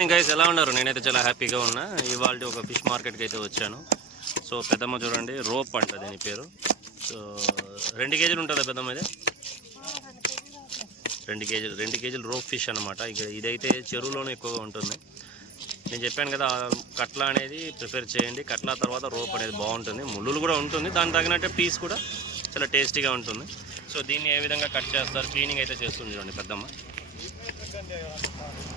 Guys ఎలా ఉన్నారు? నేనైతే చాలా హ్యాపీగా ఉన్నా. ఇవాళ ఒక ఫిష్ మార్కెట్కి అయితే వచ్చాను. సో పెద్దమ్మ చూడండి రోప్ అంట దీని పేరు. సో రెండు కేజీలు ఉంటుందా పెద్దమ్మ ఇది? రెండు కేజీలు రెండు కేజీలు రోప్ ఫిష్ అనమాట ఇక ఇదైతే చెరువులోనే ఎక్కువగా ఉంటుంది. నేను చెప్పాను కదా కట్ల అనేది ప్రిఫర్ చేయండి. కట్ల తర్వాత రోప్ అనేది బాగుంటుంది. ముళ్ళులు కూడా ఉంటుంది. దాని తగినట్టే పీస్ కూడా చాలా టేస్టీగా ఉంటుంది. సో దీన్ని ఏ విధంగా కట్ చేస్తారు? క్లీనింగ్ అయితే చేస్తుంది చూడండి పెద్దమ్మ.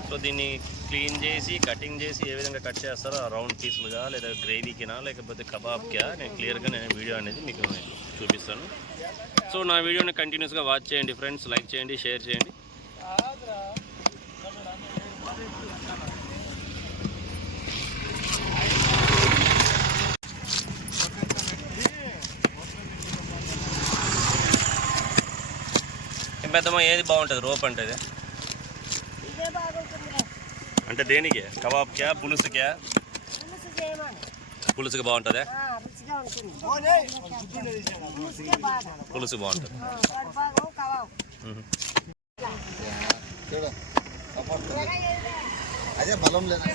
సో దీన్ని క్లీన్ చేసి కటింగ్ చేసి ఏ విధంగా కట్ చేస్తారో ఆ రౌండ్ పీసులుగా లేదా గ్రేవీకినా లేకపోతే కబాబ్కా నేను క్లియర్గా నేను వీడియో అనేది మీకు చూపిస్తాను. సో నా వీడియోని కంటిన్యూస్గా వాచ్ చేయండి ఫ్రెండ్స్ లైక్ చేయండి షేర్ చేయండి. పెద్దమ్మ ఏది బాగుంటుంది? రోప్ అంటే అంటే దేనికి కబాబ్కా పులుసుకా పులుసు చేయమని పులుసుకి బాగుంటుందా ఆ, రుచిగా ఉంటుంది పులుసుకే బాగా పులుసు బాగుంటుంది ఆ, కడుపాకు కబాబు మ్మ్. అదే బలం లేదా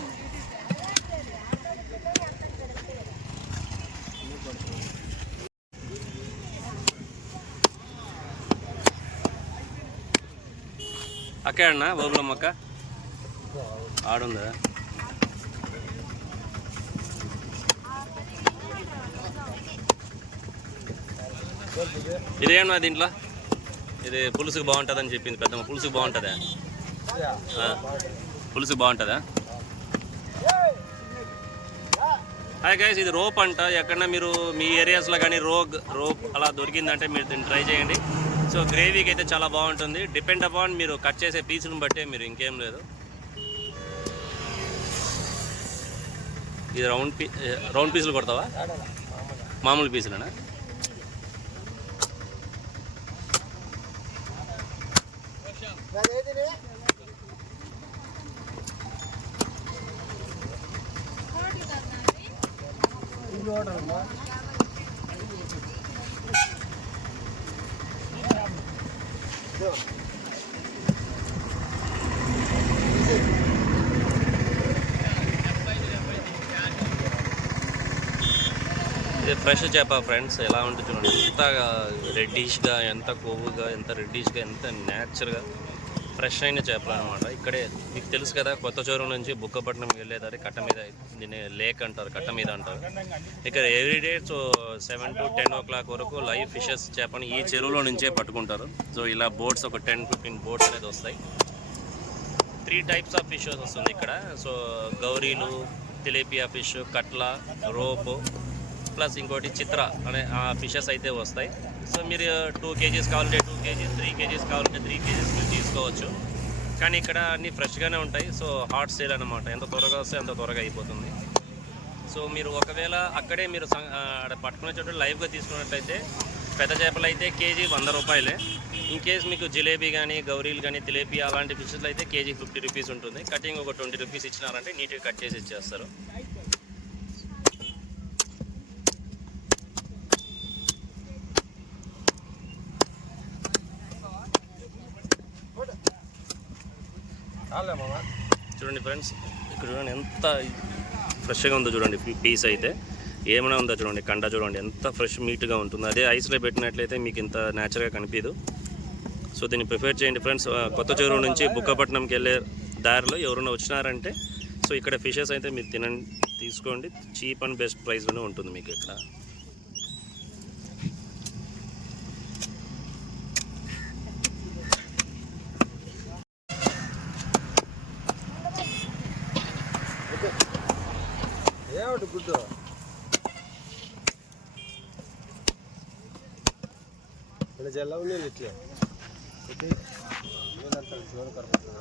అక్క అన్న బాబులమ్మ అక్క ఆడుందా? ఇదేమన్నా దీంట్లో? ఇది పులుసుకు బాగుంటుందని చెప్పింది పెద్దమ్మ. పులుసుకు బాగుంటుందా? పులుసు బాగుంటుందా? హాయ్ గైస్ ఇది రోప్ అంట. ఎక్కడన్నా మీరు మీ ఏరియాస్లో కానీ రోగ్ రోప్ అలా దొరికిందంటే మీరు దీన్ని ట్రై చేయండి. సో గ్రేవీకి అయితే చాలా బాగుంటుంది. డిపెండ్ అపాన్ మీరు కట్ చేసే పీసులను బట్టే మీరు ఇంకేం లేదు. ఇది రౌండ్ పీ రౌండ్ పీసులు కొడతావా మామూలు పీసులేనా ఇది ఫ్రెష్ చేప ఫ్రెండ్స్ ఎలా ఉంటుంది చూడండి. ఎంత రెడ్డిష్గా ఎంత కొవ్వుగా ఎంత రెడ్డిష్గా ఎంత న్యాచురల్గా ఫ్రెష్ అయిన చేపలు అనమాట ఇక్కడే మీకు తెలుసు కదా కొత్త చోరు నుంచి బుక్కపట్నం వెళ్ళేదారి కట్ట మీద దీన్ని లేక్ అంటారు కట్ట మీద అంటారు. ఇక్కడ everyday so seven to ten o'clock వరకు లైవ్ ఫిషెస్ చేపని ఈ చెరువులో నుంచే పట్టుకుంటారు. సో ఇలా బోట్స్ ఒక టెన్ ఫిఫ్టీన్ బోట్స్ అనేది వస్తాయి. త్రీ టైప్స్ ఆఫ్ ఫిషెస్ వస్తుంది ఇక్కడ. సో గౌరీలు తిలేపియా ఫిష్ కట్ల రోపు ప్లస్ ఇంకోటి చిత్ర అనే ఆ ఫిషెస్ అయితే వస్తాయి. సో మీరు టూ కేజీస్ కావాలంటే టూ కేజీస్ త్రీ కేజీస్ కావాలంటే త్రీ కేజీస్ మీరు తీసుకోవచ్చు. కానీ ఇక్కడ అన్నీ ఫ్రెష్గానే ఉంటాయి. సో హాట్ సేల్ అనమాట ఎంత త్వరగా వస్తే అంత త్వరగా అయిపోతుంది. సో మీరు ఒకవేళ అక్కడే మీరు ఆడ పట్టుకునే చోట లైవ్గా తీసుకున్నట్లయితే పెద్ద చేపలు అయితే కేజీ వంద రూపాయలే. ఇన్ కేస్ మీకు జిలేబీ కానీ గౌరీలు కానీ తిలేపి అలాంటి ఫిషెస్ అయితే కేజీ ఫిఫ్టీ రూపీస్ ఉంటుంది. కటింగ్ ఒక ట్వంటీ రూపీస్ ఇచ్చినారంటే నీట్గా కట్ చేసి ఇచ్చేస్తారు. చూడండి ఫ్రెండ్స్ ఇక్కడ చూడండి ఎంత ఫ్రెష్గా ఉందో చూడండి పీస్ అయితే. ఏమైనా ఉందో చూడండి కండ చూడండి ఎంత ఫ్రెష్ మీట్గా ఉంటుంది. అదే ఐస్లో పెట్టినట్లయితే మీకు ఇంత న్యాచురల్గా కనిపించదు. సో దీన్ని ప్రిపేర్ చేయండి ఫ్రెండ్స్. కొత్త చెరువు నుంచి బుక్కపట్నంకి వెళ్ళే దారిలో ఎవరైనా వచ్చినారంటే సో ఇక్కడ ఫిషెస్ అయితే మీరు తినండి తీసుకోండి. చీప్ అండ్ బెస్ట్ ప్రైస్లోనే ఉంటుంది మీకు ఇక్కడ. ఏమిటి గుడ్డు ఇలా జల్లవు నేను ఇట్లే నేనంతా జోరు కరపడుతుంది